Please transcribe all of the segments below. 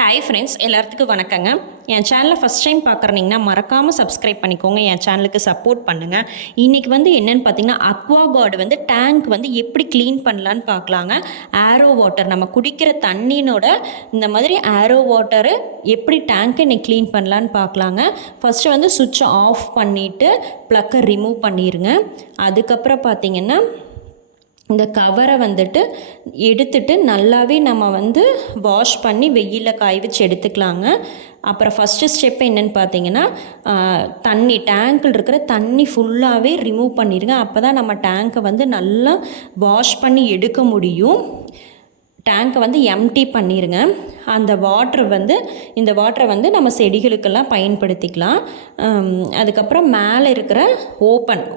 Hi friends, எல்லாத்துக்கும் வணக்கங்க. என் சேனலை ஃபஸ்ட் டைம் பார்க்குறீங்கன்னா மறக்காமல் சப்ஸ்கிரைப் பண்ணிக்கோங்க. என் சேனலுக்கு சப்போர்ட் பண்ணுங்கள். இன்றைக்கி என்னென்னு பார்த்தீங்கன்னா, அக்வாகார்டு டேங்க் எப்படி க்ளீன் பண்ணலான்னு பார்க்கலாங்க. ஆரோ வாட்டர் நம்ம குடிக்கிற தண்ணினோட இந்த மாதிரி ஆரோ வாட்டரு எப்படி டேங்க்கை இன்றைக்கி க்ளீன் பண்ணலான்னு பார்க்கலாங்க. ஃபஸ்ட்டு சுவிட்சை ஆஃப் பண்ணிவிட்டு ப்ளக்கை ரிமூவ் பண்ணிடுங்க. அதுக்கப்புறம் பார்த்திங்கன்னா இந்த கவரை எடுத்துட்டு நல்லாவே நம்ம வாஷ் பண்ணி வெயிலில் காய வச்சு எடுத்துக்கலாங்க. அப்புறம் ஃபஸ்ட்டு ஸ்டெப் என்னென்னு பார்த்தீங்கன்னா, டேங்க்கில் இருக்கிற தண்ணி ஃபுல்லாகவே ரிமூவ் பண்ணிடுங்க. அப்போ தான் நம்ம டேங்க்கை நல்லா வாஷ் பண்ணி எடுக்க முடியும். டேங்க்கை எம்டி பண்ணிடுங்க. அந்த வாட்ரு இந்த வாட்டரை நம்ம செடிகளுக்கெல்லாம் பயன்படுத்திக்கலாம். அதுக்கப்புறம் மேலே இருக்கிற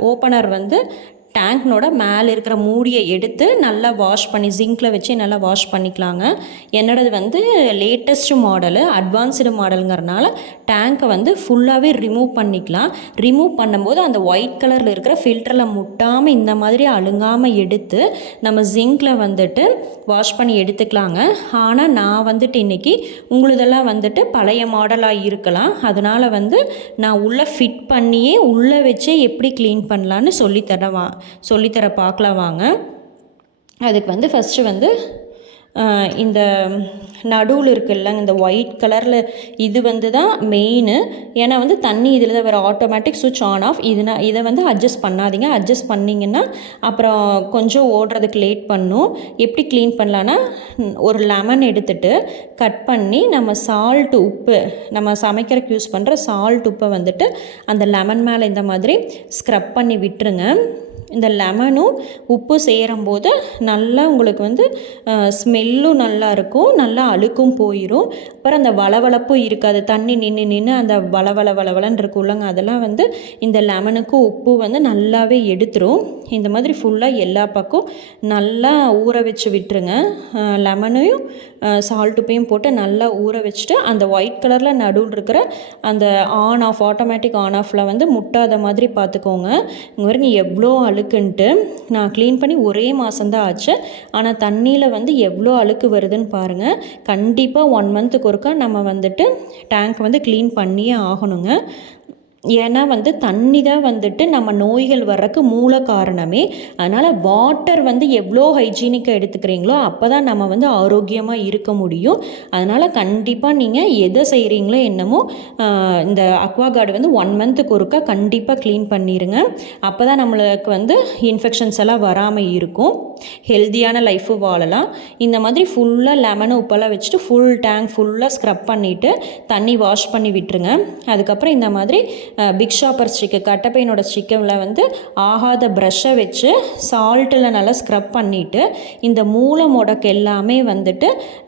ஓப்பனர் டேங்க்னோட மேலே இருக்கிற மூடியை எடுத்து நல்லா வாஷ் பண்ணி ஜிங்கில் வச்சு நல்லா வாஷ் பண்ணிக்கலாங்க. என்னோடது லேட்டஸ்ட் மாடலு, அட்வான்ஸ்டு மாடலுங்கிறனால டேங்க்கை ஃபுல்லாகவே ரிமூவ் பண்ணிக்கலாம். ரிமூவ் பண்ணும்போது அந்த ஒயிட் கலரில் இருக்கிற ஃபில்டரில் முட்டாமல் இந்த மாதிரி அழுங்காமல் எடுத்து நம்ம ஜிங்கில் வாஷ் பண்ணி எடுத்துக்கலாங்க. ஆனால் நான் இன்றைக்கி உங்களுதெல்லாம் பழைய மாடலாக இருக்கலாம். அதனால் நான் உள்ளே ஃபிட் பண்ணியே உள்ளே வச்சே எப்படி க்ளீன் பண்ணலான்னு சொல்லித்தர பார்க்கலாம் வாங்க. அதுக்கு ஃபஸ்ட்டு இந்த நடுவில் இருக்குல்ல இந்த ஒயிட் கலரில் இது தான் மெயினு. ஏன்னா தண்ணி இதில் தான் வேறு ஆட்டோமேட்டிக் சுவிட்ச் ஆன் ஆஃப். இதை அட்ஜஸ்ட் பண்ணாதீங்க. அட்ஜஸ்ட் பண்ணிங்கன்னா அப்புறம் கொஞ்சம் ஓடுறதுக்கு லேட் பண்ணும். எப்படி க்ளீன் பண்ணலான்னா, ஒரு லெமன் எடுத்துகிட்டு கட் பண்ணி நம்ம உப்பு நம்ம சமைக்கிறதுக்கு யூஸ் பண்ணுற உப்பை அந்த லெமன் மேலே இந்த மாதிரி ஸ்க்ரப் பண்ணி விட்டுருங்க. இந்த லெமனும் உப்பு சேரும்போது நல்லா உங்களுக்கு ஸ்மெல்லும் நல்லா இருக்கும், நல்லா அழுக்கும் போயிடும். அப்புறம் அந்த வளவளப்பும் இருக்காது. தண்ணி நின்று அந்த வளவளன்னு இருக்குள்ளங்க, அதெல்லாம் இந்த லெமனுக்கும் உப்பு நல்லாவே எடுத்துரும். இந்த மாதிரி ஃபுல்லாக எல்லா பக்கம் நல்லா ஊற வச்சு விட்டுருங்க. லெமனையும் உப்பையும் போட்டு நல்லா ஊற வச்சுட்டு அந்த ஒயிட் கலரில் நடுவில் இருக்கிற அந்த ஆட்டோமேட்டிக் ஆன் ஆஃபில் முட்டாத மாதிரி பார்த்துக்கோங்க. இங்கே வரைக்கும் எவ்வளோ அழுக்குன்ட்டு நான் க்ளீன் பண்ணி ஒரே மாதம்தான் ஆச்சு. ஆனால் தண்ணியில் எவ்வளோ அழுக்கு வருதுன்னு பாருங்கள். கண்டிப்பாக 1 மந்த்துக்கு ஒருக்கா நம்ம டேங்க் க்ளீன் பண்ணியே ஆகணுங்க. ஏன்னா தண்ணி தான் நம்ம நோய்கள் வர்றதுக்கு மூல காரணமே. அதனால் வாட்டர் எவ்வளோ ஹைஜீனிக்காக எடுத்துக்கிறீங்களோ அப்போ தான் நம்ம ஆரோக்கியமாக இருக்க முடியும். அதனால் கண்டிப்பாக நீங்கள் எதை செய்கிறீங்களோ என்னமோ இந்த அக்வாகார்டு 1 மந்த்துக்கு ஒருக்கா கண்டிப்பாக க்ளீன் பண்ணிடுங்க. அப்போ தான் நம்மளுக்கு இன்ஃபெக்ஷன்ஸ் எல்லாம் வராமல் இருக்கும். ஹெல்த்தியான லைஃபும் வாழலாம். இந்த மாதிரி ஃபுல்லாக லெமனு உப்பெல்லாம் வச்சுட்டு ஃபுல் டேங்க் ஃபுல்லாக ஸ்க்ரப் பண்ணிவிட்டு தண்ணி வாஷ் பண்ணி விட்டுருங்க. அதுக்கப்புறம் இந்த மாதிரி பிக் ஷாப்பர் ஸ்டிக்கு, கட்டப்பையனோட ஸ்டிக்கில் ஆகாத ப்ரஷ்ஷை வச்சு சால்ட்டில் நல்லா ஸ்க்ரப் பண்ணிவிட்டு இந்த மூளை முடக்கு எல்லாமே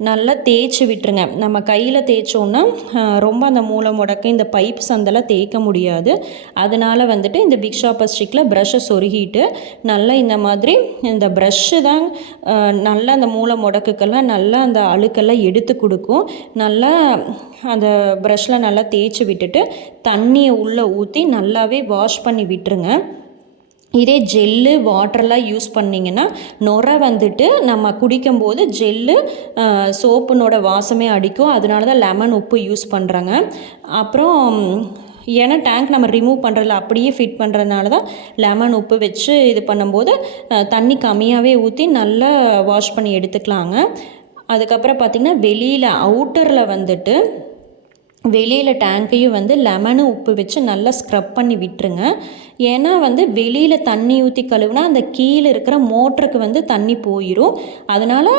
நல்லா தேய்ச்சி விட்டுருங்க. நம்ம கையில் தேய்ச்சோன்னா ரொம்ப அந்த மூளை முடக்கு இந்த பைப் சந்தெல்லாம் தேய்க்க முடியாது. அதனால் இந்த பிக் ஷாப்பர் ஸ்டிக்கில் ப்ரஷ்ஷை சொருகிட்டு நல்லா இந்த மாதிரி இந்த ப்ரஷ்ஷு தான் நல்லா அந்த மூளை முடக்குக்கெல்லாம் நல்லா அந்த அழுக்கெல்லாம் எடுத்து கொடுக்கும். நல்லா அந்த ப்ரஷ்ஷில் நல்லா தேய்ச்சி விட்டுட்டு தண்ணியை உள்ளே ஊற்றி நல்லாவே வாஷ் பண்ணி விட்டுருங்க. இதே ஜெல்லு வாட்டரெலாம் யூஸ் பண்ணிங்கன்னா நுரை நம்ம குடிக்கும்போது ஜெல்லு சோப்புனோட வாசமே அடிக்கும். அதனால தான் லெமன் உப்பு யூஸ் பண்ணுறாங்க. அப்புறம் ஏன்னா டேங்க் நம்ம ரிமூவ் பண்ணுறதில்ல, அப்படியே ஃபிட் பண்ணுறதுனால தான் லெமன் உப்பு வச்சு இது பண்ணும்போது தண்ணி கம்மியாகவே ஊற்றி நல்லா வாஷ் பண்ணி எடுத்துக்கலாங்க. அதுக்கப்புறம் பார்த்திங்கன்னா வெளியில் அவுட்டரில் வெளியில் டேங்க்கையும் லெமனு உப்பு வச்சு நல்லா ஸ்க்ரப் பண்ணி விட்டுருங்க. ஏன்னா வெளியில் தண்ணி ஊற்றி கழுவுனா அந்த கீழே இருக்கிற மோட்டருக்கு தண்ணி போயிடும். அதனால்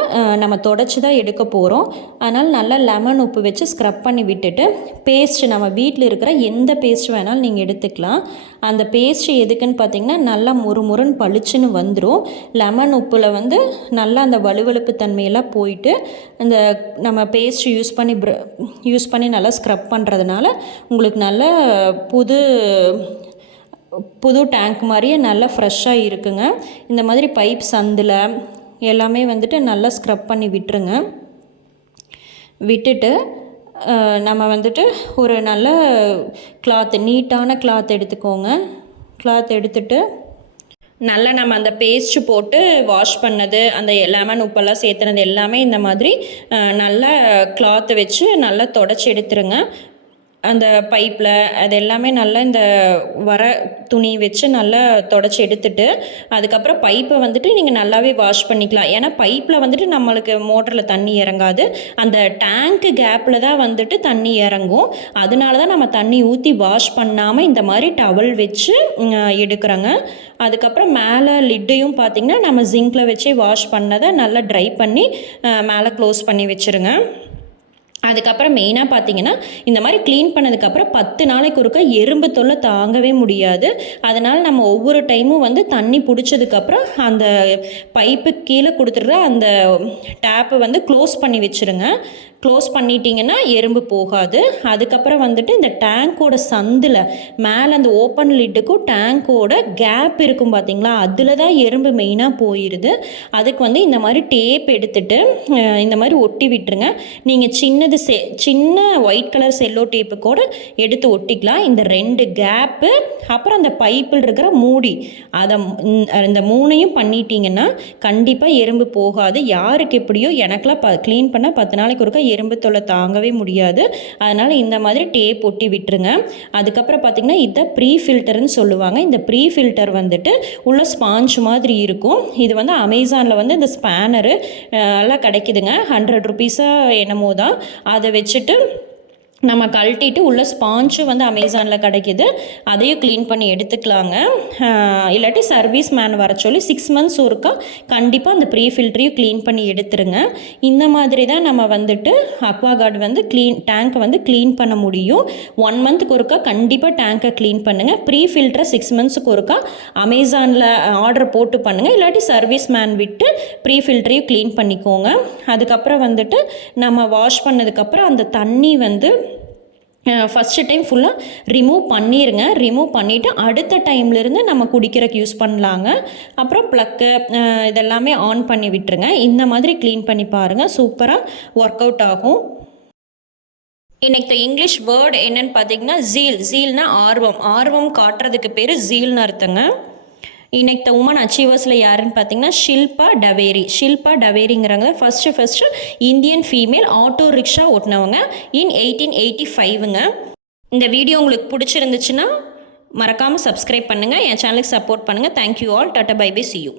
நம்ம தொடச்சி தான் எடுக்க போகிறோம். அதனால் நல்லா லெமன் உப்பு வச்சு ஸ்க்ரப் பண்ணி விட்டுட்டு பேஸ்ட்டு நம்ம வீட்டில் இருக்கிற எந்த பேஸ்ட் வேணாலும் நீங்கள் எடுத்துக்கலாம். அந்த பேஸ்ட்டு எதுக்குன்னு பார்த்திங்கன்னா நல்லா முறுமுறுன்னு பளிச்சுன்னு வந்துடும். லெமன் உப்பில் நல்லா அந்த வலுவழுப்பு தன்மையெல்லாம் போயிட்டு அந்த நம்ம பேஸ்ட் யூஸ் பண்ணி நல்லா ஸ்க்ரப் பண்ணுறதுனால உங்களுக்கு நல்ல புது டேங்க் மாதிரியே நல்லா ஃப்ரெஷ்ஷாக இருக்குங்க. இந்த மாதிரி பைப் சந்தில் எல்லாமே நல்லா ஸ்க்ரப் பண்ணி விட்டுருங்க. விட்டுட்டு நம்ம ஒரு நல்ல நீட்டான கிளாத் எடுத்துக்கோங்க. கிளாத் எடுத்துட்டு நல்லா நம்ம அந்த பேஸ்ட்டு போட்டு வாஷ் பண்ணது, அந்த லெமன் உப்பெல்லாம் சேர்த்துனது எல்லாமே இந்த மாதிரி நல்லா கிளாத்தை வச்சு நல்லா தொடச்சி எடுத்துருங்க. அந்த பைப்பில் அது எல்லாமே நல்லா இந்த வர துணி வச்சு நல்லா தொடச்சி எடுத்துட்டு, அதுக்கப்புறம் பைப்பை வந்துட்டு நீங்கள் நல்லாவே வாஷ் பண்ணிக்கலாம். ஏன்னா பைப்பில் வந்துட்டு நம்மளுக்கு மோட்டரில் தண்ணி இறங்காது. அந்த டேங்க்கு கேப்பில் தான் வந்துட்டு தண்ணி இறங்கும். அதனால தான் நம்ம தண்ணி ஊற்றி வாஷ் பண்ணாமல் இந்த மாதிரி டவல் வச்சு எடுக்கிறோங்க. அதுக்கப்புறம் மேலே லிட்டையும் பார்த்திங்கன்னா நம்ம ஜிங்கில் வச்சே வாஷ் பண்ணதை நல்லா ட்ரை பண்ணி மேலே க்ளோஸ் பண்ணி வச்சுருங்க. அதுக்கப்புறம் மெயினாக பார்த்தீங்கன்னா இந்த மாதிரி க்ளீன் பண்ணதுக்கப்புறம் 10 நாளைக்கு ஒருக்கா எறும்பு தொல்லை தாங்கவே முடியாது. அதனால் நம்ம ஒவ்வொரு டைமும் வந்து தண்ணி பிடிச்சதுக்கப்புறம் அந்த பைப்பு கீழே கொடுத்துட்ற அந்த டேப்பை வந்து க்ளோஸ் பண்ணி வச்சுருங்க. க்ளோஸ் பண்ணிட்டீங்கன்னா எறும்பு போகாது. அதுக்கப்புறம் வந்துட்டு இந்த டேங்க்கோட சந்தில் மேலே அந்த ஓப்பன் லிட்டுக்கும் டேங்க்கோட கேப் இருக்கும் பார்த்தீங்களா, அதில் தான் எறும்பு மெயினாக போயிடுது. அதுக்கு வந்து இந்த மாதிரி டேப் எடுத்துகிட்டு இந்த மாதிரி ஒட்டி விட்டுருங்க. நீங்கள் சின்ன ஒயிட் கலர் செல்லோ டேப்பு கூட எடுத்து ஒட்டிக்கலாம். இந்த 2 கேப்பு அப்புறம் அந்த பைப்பில் இருக்கிற மூடி, அதை இந்த 3ஐயும் பண்ணிட்டீங்கன்னா கண்டிப்பாக எறும்பு போகாது. யாருக்கு எப்படியோ எனக்கெலாம் க்ளீன் பண்ண 10 நாளைக்கு ஒருக்கா எறும்பு தொல்லை தாங்கவே முடியாது. அதனால் இந்த மாதிரி டேப் ஒட்டி விட்டுருங்க. அதுக்கப்புறம் பார்த்திங்கன்னா இதை ப்ரீ ஃபில்டர்னு சொல்லுவாங்க. இந்த ப்ரீ ஃபில்டர் வந்துட்டு உள்ள ஸ்பாஞ்ச் மாதிரி இருக்கும். இது வந்து அமேசானில் வந்து இந்த ஸ்பேனரு எல்லாம் கிடைக்குதுங்க. 100 ருபீஸா என்னமோ தான். அதை வச்சுட்டு நம்ம கழட்டிட்டு உள்ள ஸ்பாஞ்சு வந்து அமேசானில் கிடைக்கிது. அதையும் க்ளீன் பண்ணி எடுத்துக்கலாங்க. இல்லாட்டி சர்வீஸ் மேன் வர சொல்லி 6 மந்த்ஸ் ஒருக்கா கண்டிப்பாக அந்த ப்ரீ ஃபில்டரையும் க்ளீன் பண்ணி எடுத்துருங்க. இந்த மாதிரி தான் நம்ம வந்துட்டு அக்வாகார்டு வந்து டேங்க்கை வந்து க்ளீன் பண்ண முடியும். 1 மந்த்துக்கு ஒருக்கா கண்டிப்பாக டேங்க்கை க்ளீன் பண்ணுங்கள். ப்ரீ ஃபில்டரை 6 மந்த்ஸுக்கு ஒருக்கா அமேசானில் ஆர்டர் போட்டு பண்ணுங்கள். இல்லாட்டி சர்வீஸ் மேன் விட்டு ப்ரீ ஃபில்டரையும் க்ளீன் பண்ணிக்கோங்க. அதுக்கப்புறம் வந்துட்டு நம்ம வாஷ் பண்ணதுக்கப்புறம் அந்த தண்ணி வந்து ஃபஸ்ட்டு டைம் ஃபுல்லாக ரிமூவ் பண்ணிடுங்க. ரிமூவ் பண்ணிவிட்டு அடுத்த டைம்லேருந்து நம்ம குடிக்கிறதுக்கு யூஸ் பண்ணலாங்க. அப்புறம் ப்ளக்கு இதெல்லாமே ஆன் பண்ணி விட்டுருங்க. இந்த மாதிரி க்ளீன் பண்ணி பாருங்கள், சூப்பராக ஒர்க் அவுட் ஆகும். இன்றைக்கி இங்கிலீஷ் வேர்டு என்னென்னு பார்த்தீங்கன்னா ஜீல்னா ஆர்வம் காட்டுறதுக்கு பேர் ஜீல்னு அர்த்தங்க. இன்னைக்கு உமன் அச்சீவர்ஸில் யாருன்னு பார்த்தீங்கன்னா ஷில்பா டவேரிங்கிறவங்க first Indian female auto rickshaw ஓட்டினவங்க இன் 1885ங்க. இந்த வீடியோ உங்களுக்கு பிடிச்சிருந்துச்சுன்னா மறக்காமல் சப்ஸ்கிரைப் பண்ணுங்கள், என் சேனலுக்கு சப்போர்ட் பண்ணுங்கள். Thank you all. Tata bye bye, see you.